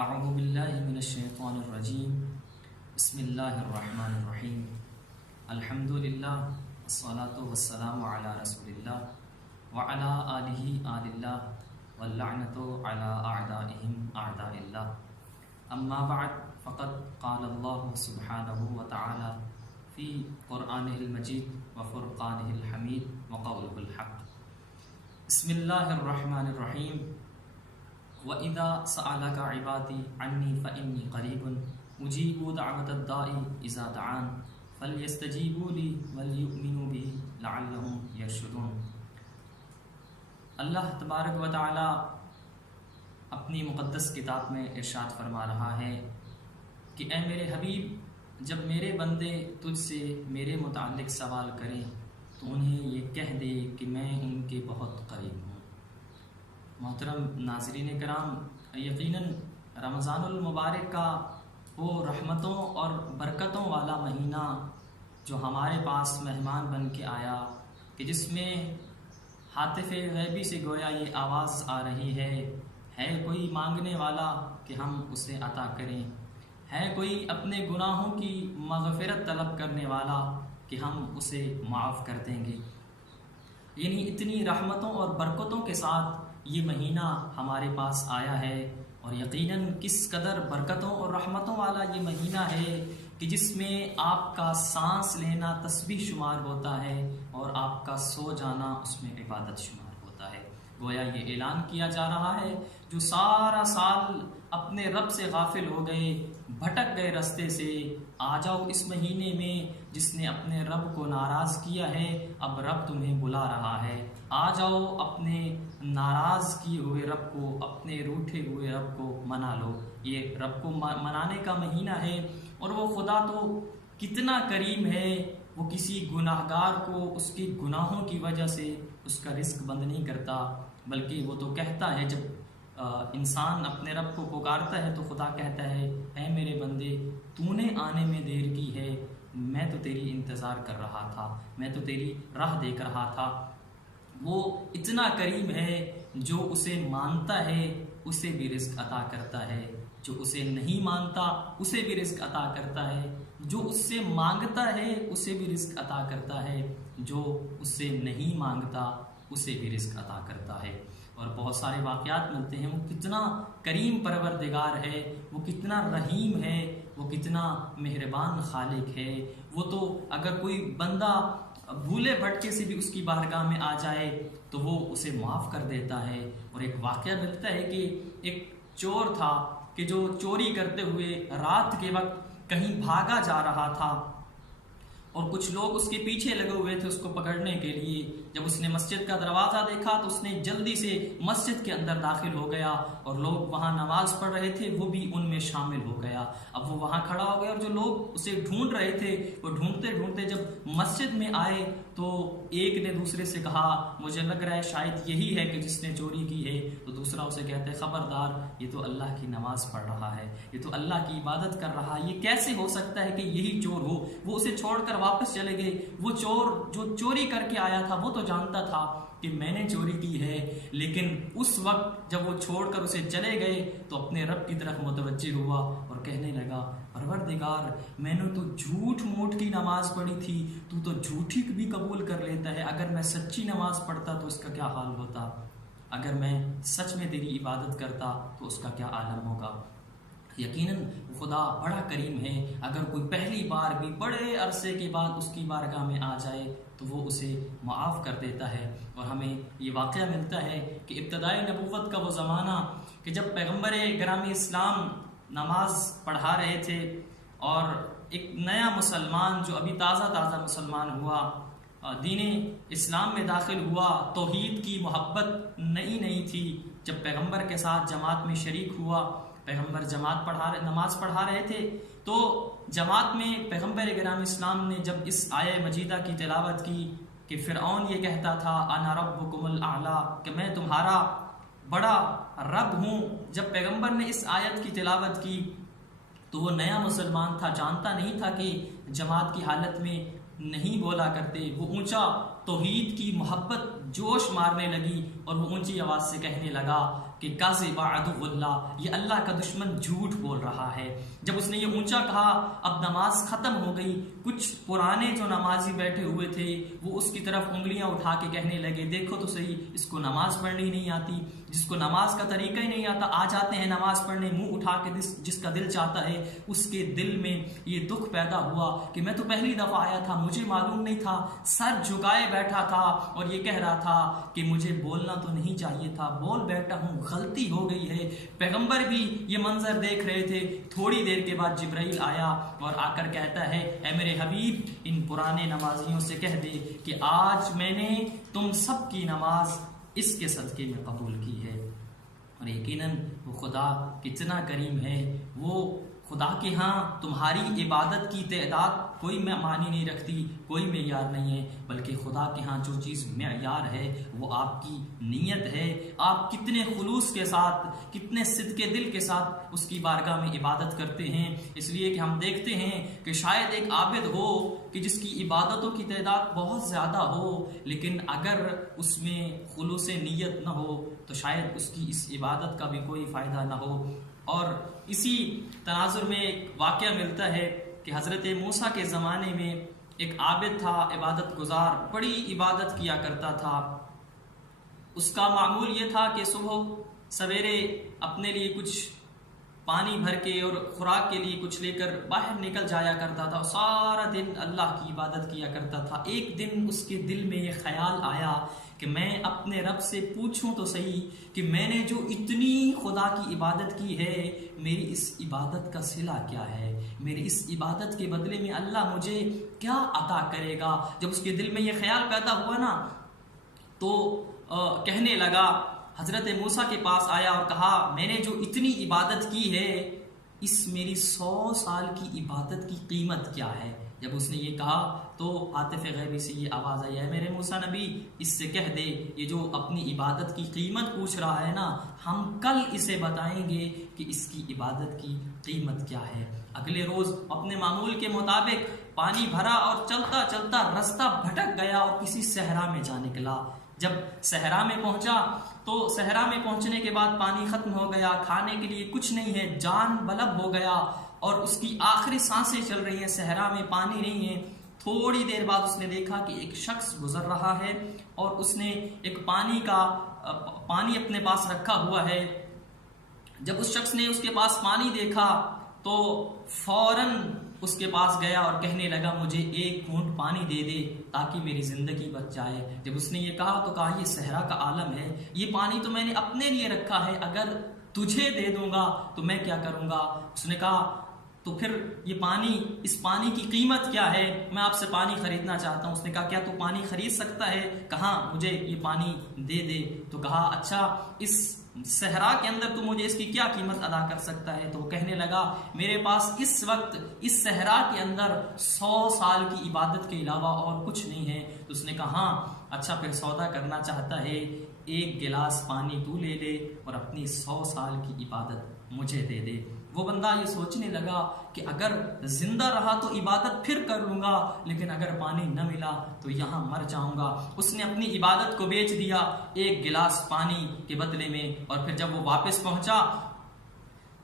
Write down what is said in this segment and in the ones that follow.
اعوذ باللہ من الشیطان الرجیم بسم اللہ الرحمن الرحیم الحمد للہ والصلاة والسلام علی رسول اللہ وعلی آلہ آل اللہ واللعنۃ علی اعدائہم اعداء اللہ اما بعد فقد قال اللہ سبحانہ وتعالی فی قرآنہ المجید وفرقانہ الحمید وقولہ الحق بسم اللہ الرحمن الرحیم وَإِذَا سَأَلَكَ عِبَادِي عَنِّي فَإِنِّي قَرِيبٌ أُجِيبُ دَعْوَةَ الدَّاعِ إِذَا دَعَانِ فَلْيَسْتَجِيبُوا لِي وَلْيُؤْمِنُوا بِي لَعَلَّهُمْ يَرْشُدُونَ۔ اللہ تبارک و تعالی اپنی مقدس کتاب میں ارشاد فرما رہا ہے کہ اے میرے حبیب، جب میرے بندے تجھ سے میرے متعلق سوال کریں تو انہیں یہ کہہ دے کہ میں ان کے بہت قریب ہوں۔ محترم ناظرین کرام، یقیناً رمضان المبارک کا وہ رحمتوں اور برکتوں والا مہینہ جو ہمارے پاس مہمان بن کے آیا کہ جس میں ہاتف غیبی سے گویا یہ آواز آ رہی ہے کوئی مانگنے والا کہ ہم اسے عطا کریں، ہے کوئی اپنے گناہوں کی مغفرت طلب کرنے والا کہ ہم اسے معاف کر دیں گے۔ یعنی اتنی رحمتوں اور برکتوں کے ساتھ یہ مہینہ ہمارے پاس آیا ہے، اور یقیناً کس قدر برکتوں اور رحمتوں والا یہ مہینہ ہے کہ جس میں آپ کا سانس لینا تسبیح شمار ہوتا ہے اور آپ کا سو جانا اس میں عبادت شمار ہوتا ہے۔ گویا یہ اعلان کیا جا رہا ہے جو سارا سال اپنے رب سے غافل ہو گئے، بھٹک گئے رستے سے، آ جاؤ اس مہینے میں جس نے اپنے رب کو ناراض کیا ہے، اب رب تمہیں بلا رہا ہے، آ جاؤ اپنے ناراض کیے ہوئے رب کو، اپنے روٹھے ہوئے رب کو منا لو۔ یہ رب کو منانے کا مہینہ ہے، اور وہ خدا تو کتنا کریم ہے، وہ کسی گناہگار کو اس کے گناہوں کی وجہ سے اس کا رزق بند نہیں کرتا، بلکہ وہ تو کہتا ہے جب انسان اپنے رب کو پکارتا ہے تو خدا کہتا ہے اے میرے بندے، تو نے آنے میں دیر کی ہے، میں تو تیری انتظار کر رہا تھا، میں تو تیری راہ دیکھ رہا تھا۔ وہ اتنا کریم ہے، جو اسے مانتا ہے اسے بھی رزق عطا کرتا ہے، جو اسے نہیں مانتا اسے بھی رزق عطا کرتا ہے، جو اس سے مانگتا ہے اسے بھی رزق عطا کرتا ہے، جو اس سے نہیں مانگتا اسے بھی رزق عطا کرتا ہے۔ اور بہت سارے واقعات ملتے ہیں، وہ کتنا کریم پروردگار ہے، وہ کتنا رحیم ہے، وہ کتنا مہربان خالق ہے۔ وہ تو اگر کوئی بندہ بھولے بھٹکے سے بھی اس کی بارگاہ میں آ جائے تو وہ اسے معاف کر دیتا ہے۔ اور ایک واقعہ ملتا ہے کہ ایک چور تھا کہ جو چوری کرتے ہوئے رات کے وقت کہیں بھاگا جا رہا تھا، اور کچھ لوگ اس کے پیچھے لگے ہوئے تھے اس کو پکڑنے کے لیے۔ جب اس نے مسجد کا دروازہ دیکھا تو اس نے جلدی سے مسجد کے اندر داخل ہو گیا، اور لوگ وہاں نماز پڑھ رہے تھے وہ بھی ان میں شامل ہو گیا۔ اب وہ وہاں کھڑا ہو گیا، اور جو لوگ اسے ڈھونڈ رہے تھے وہ ڈھونڈتے ڈھونڈتے جب مسجد میں آئے تو ایک نے دوسرے سے کہا مجھے لگ رہا ہے شاید یہی ہے کہ جس نے چوری کی ہے، تو دوسرا اسے کہتا ہے خبردار، یہ تو اللہ کی نماز پڑھ رہا ہے، یہ تو اللہ کی عبادت کر رہا ہے، یہ کیسے ہو سکتا ہے کہ یہی چور ہو۔ وہ اسے چھوڑ کر واپس چلے گئے۔ وہ چور جو چوری کر کے آیا تھا وہ تو جانتا تھا کہ میں نے چوری کی ہے، لیکن اس وقت جب وہ چھوڑ کر اسے چلے گئے تو اپنے رب کی طرف متوجہ ہوا اور کہنے لگا پروردگار، میں نے تو جھوٹ موٹ کی نماز پڑھی تھی، تو جھوٹی بھی قبول کر لیتا ہے، اگر میں سچی نماز پڑھتا تو اس کا کیا حال ہوتا، اگر میں سچ میں تیری عبادت کرتا تو اس کا کیا عالم ہوگا۔ یقیناً خدا بڑا کریم ہے، اگر کوئی پہلی بار بھی بڑے عرصے کے بعد اس کی بارگاہ میں آ جائے تو وہ اسے معاف کر دیتا ہے۔ اور ہمیں یہ واقعہ ملتا ہے کہ ابتدائی نبوت کا وہ زمانہ کہ جب پیغمبر گرامی اسلام نماز پڑھا رہے تھے، اور ایک نیا مسلمان جو ابھی تازہ مسلمان ہوا، دین اسلام میں داخل ہوا، توحید کی محبت نئی تھی، جب پیغمبر کے ساتھ جماعت میں شریک ہوا، پیغمبر نماز پڑھا رہے تھے، تو جماعت میں پیغمبر گرامی اسلام نے جب اس آیہ مجیدہ کی تلاوت کی کہ فرعون یہ کہتا تھا انا ربکم الاعلی، کہ میں تمہارا بڑا رب ہوں، جب پیغمبر نے اس آیت کی تلاوت کی تو وہ نیا مسلمان تھا، جانتا نہیں تھا کہ جماعت کی حالت میں نہیں بولا کرتے، وہ اونچا توحید کی محبت جوش مارنے لگی، اور وہ اونچی آواز سے کہنے لگا کہ کاذب عدو اللہ، یہ اللہ کا دشمن جھوٹ بول رہا ہے۔ جب اس نے یہ اونچا کہا، اب نماز ختم ہو گئی، کچھ پرانے جو نمازی بیٹھے ہوئے تھے وہ اس کی طرف انگلیاں اٹھا کے کہنے لگے دیکھو تو صحیح، اس کو نماز پڑھنی نہیں آتی، جس کو نماز کا طریقہ ہی نہیں آتا آ جاتے ہیں نماز پڑھنے، منہ اٹھا کے جس کا دل چاہتا ہے۔ اس کے دل میں یہ دکھ پیدا ہوا کہ میں تو پہلی دفعہ آیا تھا، مجھے معلوم نہیں تھا، سر جھکائے بیٹھا تھا اور یہ کہہ رہا تھا کہ مجھے بولنا تو نہیں چاہیے تھا، بول بیٹھا ہوں، غلطی ہو گئی ہے۔ پیغمبر بھی یہ منظر دیکھ رہے تھے۔ تھوڑی دیر کے بعد جبرائیل آیا اور آ کر کہتا ہے اے میرے حبیب ان پرانے نمازیوں سے کہہ دے کہ آج میں نے تم سب کی نماز اس کے صدقے میں قبول کی ہے۔ اور یقیناً وہ خدا کتنا کریم ہے، وہ خدا کے ہاں تمہاری عبادت کی تعداد کوئی معنی نہیں رکھتی، کوئی معیار نہیں ہے، بلکہ خدا کے ہاں جو چیز معیار ہے وہ آپ کی نیت ہے، آپ کتنے خلوص کے ساتھ، کتنے صدق دل کے ساتھ اس کی بارگاہ میں عبادت کرتے ہیں۔ اس لیے کہ ہم دیکھتے ہیں کہ شاید ایک عابد ہو کہ جس کی عبادتوں کی تعداد بہت زیادہ ہو، لیکن اگر اس میں خلوص نیت نہ ہو تو شاید اس کی اس عبادت کا بھی کوئی فائدہ نہ ہو۔ اور اسی تناظر میں ایک واقعہ ملتا ہے کہ حضرت موسیٰ کے زمانے میں ایک عابد تھا، عبادت گزار، بڑی عبادت کیا کرتا تھا۔ اس کا معمول یہ تھا کہ صبح سویرے اپنے لیے کچھ پانی بھر کے اور خوراک کے لیے کچھ لے کر باہر نکل جایا کرتا تھا، سارا دن اللہ کی عبادت کیا کرتا تھا۔ ایک دن اس کے دل میں یہ خیال آیا کہ میں اپنے رب سے پوچھوں تو صحیح کہ میں نے جو اتنی خدا کی عبادت کی ہے، میری اس عبادت کا صلہ کیا ہے، میری اس عبادت کے بدلے میں اللہ مجھے کیا عطا کرے گا۔ جب اس کے دل میں یہ خیال پیدا ہوا نا تو کہنے لگا، حضرت موسیٰ کے پاس آیا اور کہا میں نے جو اتنی عبادت کی ہے اس میری 100 سال کی عبادت کی قیمت کیا ہے۔ جب اس نے یہ کہا تو عاطف غیبی سے یہ آواز آئی ہے میرے موسیٰ نبی اس سے کہہ دے یہ جو اپنی عبادت کی قیمت پوچھ رہا ہے نا، ہم کل اسے بتائیں گے کہ اس کی عبادت کی قیمت کیا ہے۔ اگلے روز اپنے معمول کے مطابق پانی بھرا اور چلتا چلتا رستہ بھٹک گیا اور کسی صحرا میں جا نکلا۔ جب صحرا میں پہنچا تو صحرا میں پہنچنے کے بعد پانی ختم ہو گیا، کھانے کے لیے کچھ نہیں ہے، جان بلب ہو گیا اور اس کی آخری سانسیں چل رہی ہیں، صحرا میں پانی نہیں ہے۔ تھوڑی دیر بعد اس نے دیکھا کہ ایک شخص گزر رہا ہے اور اس نے ایک پانی اپنے پاس رکھا ہوا ہے۔ جب اس شخص نے اس کے پاس پانی دیکھا تو فوراً اس کے پاس گیا اور کہنے لگا مجھے ایک گھونٹ پانی دے دے تاکہ میری زندگی بچ جائے۔ جب اس نے یہ کہا تو کہا یہ صحرا کا عالم ہے، یہ پانی تو میں نے اپنے لیے رکھا ہے، اگر تجھے دے دوں گا تو میں کیا کروں گا۔ اس نے کہا تو پھر یہ پانی، اس پانی کی قیمت کیا ہے، میں آپ سے پانی خریدنا چاہتا ہوں۔ اس نے کہا کیا تو پانی خرید سکتا ہے؟ کہا مجھے یہ پانی دے دے۔ تو کہا اچھا اس صحرا کے اندر تو مجھے اس کی کیا قیمت ادا کر سکتا ہے؟ تو وہ کہنے لگا میرے پاس اس وقت اس صحرا کے اندر 100 سال کی عبادت کے علاوہ اور کچھ نہیں ہے۔ تو اس نے کہا ہاں اچھا پھر سودا کرنا چاہتا ہے، ایک گلاس پانی تو لے لے اور اپنی 100 سال کی عبادت مجھے دے دے۔ وہ بندہ یہ سوچنے لگا کہ اگر زندہ رہا تو عبادت پھر کر لوں گا، لیکن اگر پانی نہ ملا تو یہاں مر جاؤں گا۔ اس نے اپنی عبادت کو بیچ دیا ایک گلاس پانی کے بدلے میں، اور پھر جب وہ واپس پہنچا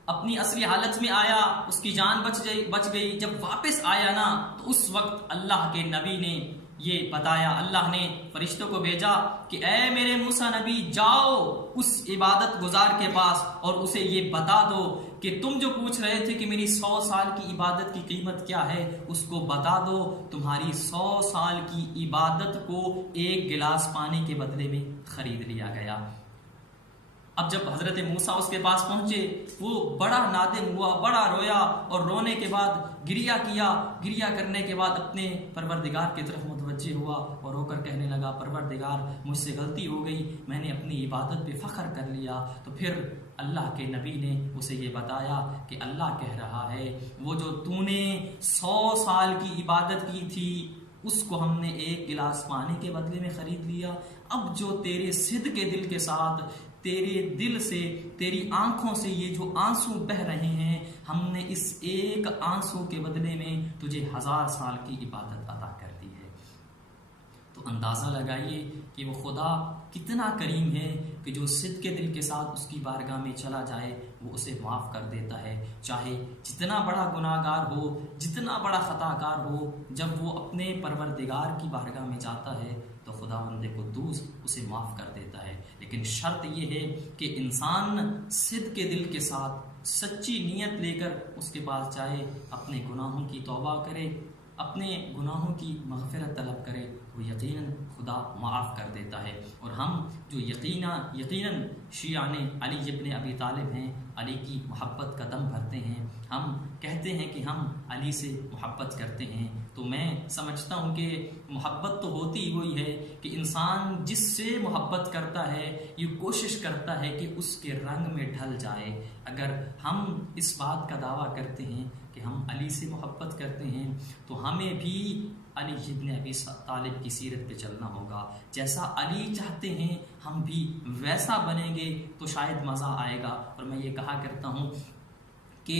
اپنی اصلی حالت میں آیا، اس کی جان بچ گئی۔ جب واپس آیا نا تو اس وقت اللہ کے نبی نے یہ بتایا، اللہ نے فرشتوں کو بھیجا کہ اے میرے موسیٰ نبی جاؤ اس عبادت گزار کے پاس اور اسے یہ بتا دو کہ تم جو پوچھ رہے تھے کہ میری 100 سال کی عبادت کی قیمت کیا ہے، اس کو بتا دو، تمہاری 100 سال کی عبادت کو ایک گلاس پانی کے بدلے میں خرید لیا گیا۔ اب جب حضرت موسیٰ اس کے پاس پہنچے وہ بڑا نادم ہوا، بڑا رویا اور رونے کے بعد گریا کیا، گریا کرنے کے بعد اپنے پروردگار کی طرف متوجہ ہوا اور رو کر کہنے لگا پروردگار مجھ سے غلطی ہو گئی، میں نے اپنی عبادت پہ فخر کر لیا۔ تو پھر اللہ کے نبی نے اسے یہ بتایا کہ اللہ کہہ رہا ہے وہ جو تو نے 100 سال کی عبادت کی تھی اس کو ہم نے ایک گلاس پانی کے بدلے میں خرید لیا۔ اب جو تیرے صدق کے دل کے ساتھ، تیرے دل سے، تیری آنکھوں سے یہ جو آنسو بہ رہے ہیں، ہم نے اس ایک آنسو کے بدلے میں تجھے 1000 سال کی عبادت عطا کر دی ہے۔ تو اندازہ لگائیے کہ وہ خدا کتنا کریم ہے کہ جو صدق کے دل کے ساتھ اس کی بارگاہ میں چلا جائے وہ اسے معاف کر دیتا ہے، چاہے جتنا بڑا گناہ گار ہو، جتنا بڑا خطا کار ہو۔ جب وہ اپنے پروردگار کی بارگاہ میں جاتا ہے تو خداوند قدوس اسے معاف کر دیتا ہے، لیکن شرط یہ ہے کہ انسان صدق کے دل کے ساتھ سچی نیت لے کر اس کے پاس جائے، اپنے گناہوں کی توبہ کرے، اپنے گناہوں کی مغفرت طلب کرے، وہ یقیناً خدا معاف کر دیتا ہے۔ اور ہم جو یقیناً شیعہ علی ابن ابی طالب ہیں، علی کی محبت کا دم بھرتے ہیں، ہم کہتے ہیں کہ ہم علی سے محبت کرتے ہیں، تو میں سمجھتا ہوں کہ محبت تو ہوتی وہی ہے کہ انسان جس سے محبت کرتا ہے یہ کوشش کرتا ہے کہ اس کے رنگ میں ڈھل جائے۔ اگر ہم اس بات کا دعویٰ کرتے ہیں کہ ہم علی سے محبت کرتے ہیں تو ہمیں بھی علی ابن ابی طالب کی سیرت پہ چلنا ہوگا، جیسا علی چاہتے ہیں ہم بھی ویسا بنیں گے تو شاید مزہ آئے گا۔ اور میں یہ کہا کرتا ہوں کہ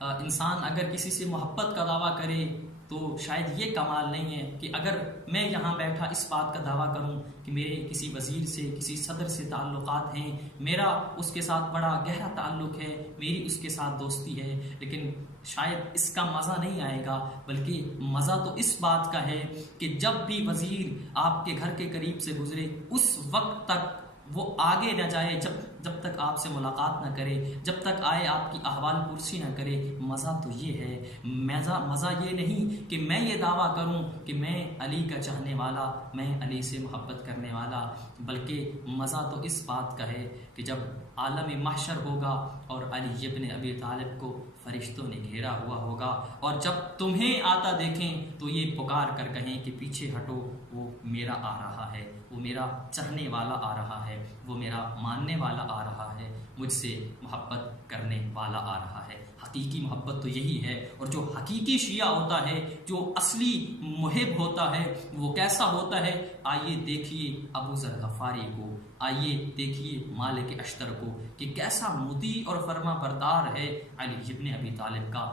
انسان اگر کسی سے محبت کا دعویٰ کرے تو شاید یہ کمال نہیں ہے کہ اگر میں یہاں بیٹھا اس بات کا دعویٰ کروں کہ میرے کسی وزیر سے، کسی صدر سے تعلقات ہیں، میرا اس کے ساتھ بڑا گہرا تعلق ہے، میری اس کے ساتھ دوستی ہے، لیکن شاید اس کا مزہ نہیں آئے گا، بلکہ مزہ تو اس بات کا ہے کہ جب بھی وزیر آپ کے گھر کے قریب سے گزرے اس وقت تک وہ آگے نہ جائے، جب تک آپ سے ملاقات نہ کرے، جب تک آئے آپ کی احوال پرسی نہ کرے۔ مزہ تو یہ ہے، مزہ یہ نہیں کہ میں یہ دعویٰ کروں کہ میں علی کا چاہنے والا، میں علی سے محبت کرنے والا، بلکہ مزہ تو اس بات کا ہے کہ جب عالم محشر ہوگا اور علی ابن ابی طالب کو فرشتوں نے گھیرا ہوا ہوگا، اور جب تمہیں آتا دیکھیں تو یہ پکار کر کہیں کہ پیچھے ہٹو، وہ میرا آ رہا ہے، وہ میرا چاہنے والا آ رہا ہے، وہ میرا ماننے والا آ رہا ہے، مجھ سے محبت کرنے والا آ رہا ہے۔ حقیقی محبت تو یہی ہے، اور جو حقیقی شیعہ ہوتا ہے، جو اصلی محب ہوتا ہے، وہ کیسا ہوتا ہے؟ آئیے دیکھیے ابو ذر غفاری کو، آئیے دیکھیے مالک اشتر کو کہ کیسا مطیع اور فرما بردار ہے علی ابن ابی طالب کا۔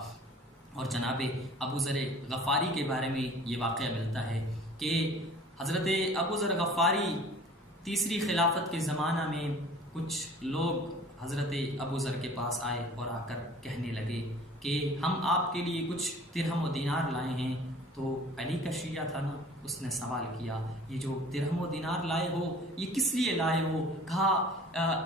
اور جناب ابو ذر غفاری کے بارے میں یہ واقعہ ملتا ہے کہ حضرت ابو ذر غفاری تیسری خلافت کے زمانہ میں کچھ لوگ حضرت ابو ذر کے پاس آئے اور آ کر کہنے لگے کہ ہم آپ کے لیے کچھ درہم و دینار لائے ہیں۔ تو علی کا شیعہ تھا نا، اس نے سوال کیا یہ جو درہم و دینار لائے ہو یہ کس لیے لائے ہو؟ کہا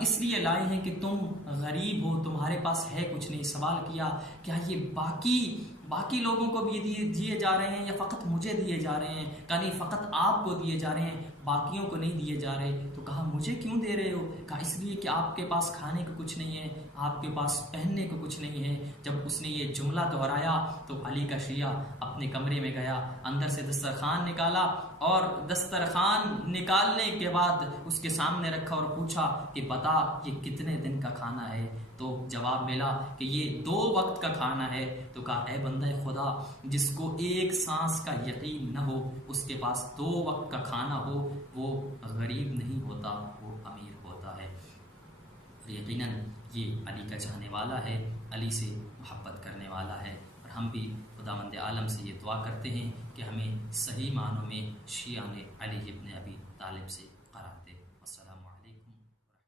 اس لیے لائے ہیں کہ تم غریب ہو، تمہارے پاس ہے کچھ نہیں۔ سوال کیا کیا یہ باقی لوگوں کو بھی دیے جا رہے ہیں یا فقط مجھے دیے جا رہے ہیں؟ کہا نہیں، فقط آپ کو دیے جا رہے ہیں، باقیوں کو نہیں دیے جا رہے۔ تو کہا مجھے کیوں دے رہے ہو؟ کہا اس لیے کہ آپ کے پاس کھانے کو کچھ نہیں ہے، آپ کے پاس پہننے کو کچھ نہیں ہے۔ جب اس نے یہ جملہ دہرایا تو علی کا شیعہ اپنے کمرے میں گیا، اندر سے دسترخوان نکالا، اور دسترخوان نکالنے کے بعد اس کے سامنے رکھا اور پوچھا کہ بتا یہ کتنے دن کا کھانا ہے؟ تو جواب ملا کہ یہ 2 وقت کا کھانا ہے۔ تو کہا اے بندہ خدا، جس کو ایک سانس کا یقین نہ ہو، اس کے پاس 2 وقت کا کھانا ہو، وہ غریب نہیں ہوتا، وہ امیر ہوتا ہے۔ اور یقیناً یہ علی کا چاہنے والا ہے، علی سے محبت کرنے والا ہے، اور ہم بھی خداوند عالم سے یہ دعا کرتے ہیں کہ ہمیں صحیح معنوں میں شیعہ علی ابن ابی طالب سے